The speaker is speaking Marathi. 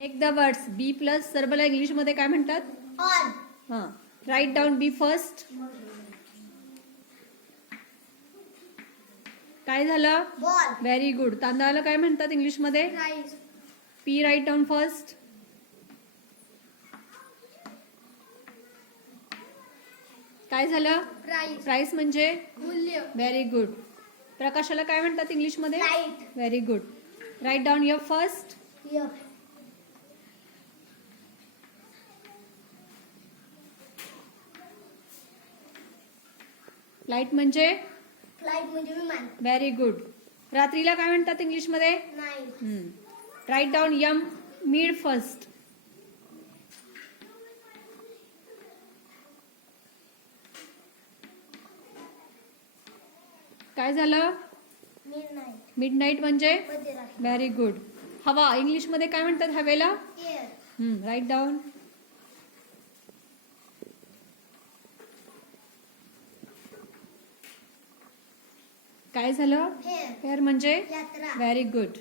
Make the words be plus सर्वला इंग्लिश मध्ये काय म्हणतात? ऑन. हा, राईट डाऊन बी फर्स्ट. काय झालं? बॉल. Very good. तांदळाला काय म्हणतात इंग्लिश मध्ये? Rice. P write down first. काय झालं? प्राइस. प्राइस म्हणजे? मूल्य. Very good. प्रकाशाला काय म्हणतात इंग्लिश मध्ये? Light. Very good. Write down your first. F. Light म्हणजे? फ्लाइट म्हणजे विमान. Very good. रात्रीला काय म्हणतात इंग्लिश मध्ये? Night. Write down M mid first. काय झालं? मिडनाईट. मिडनाईट म्हणजे? मध्यरात्री. Very good. हवा इंग्लिश मध्ये काय म्हणतात हवेला? एअर. Write down. काय झालं? हेअर. हेअर म्हणजे? यात्रा. Very good.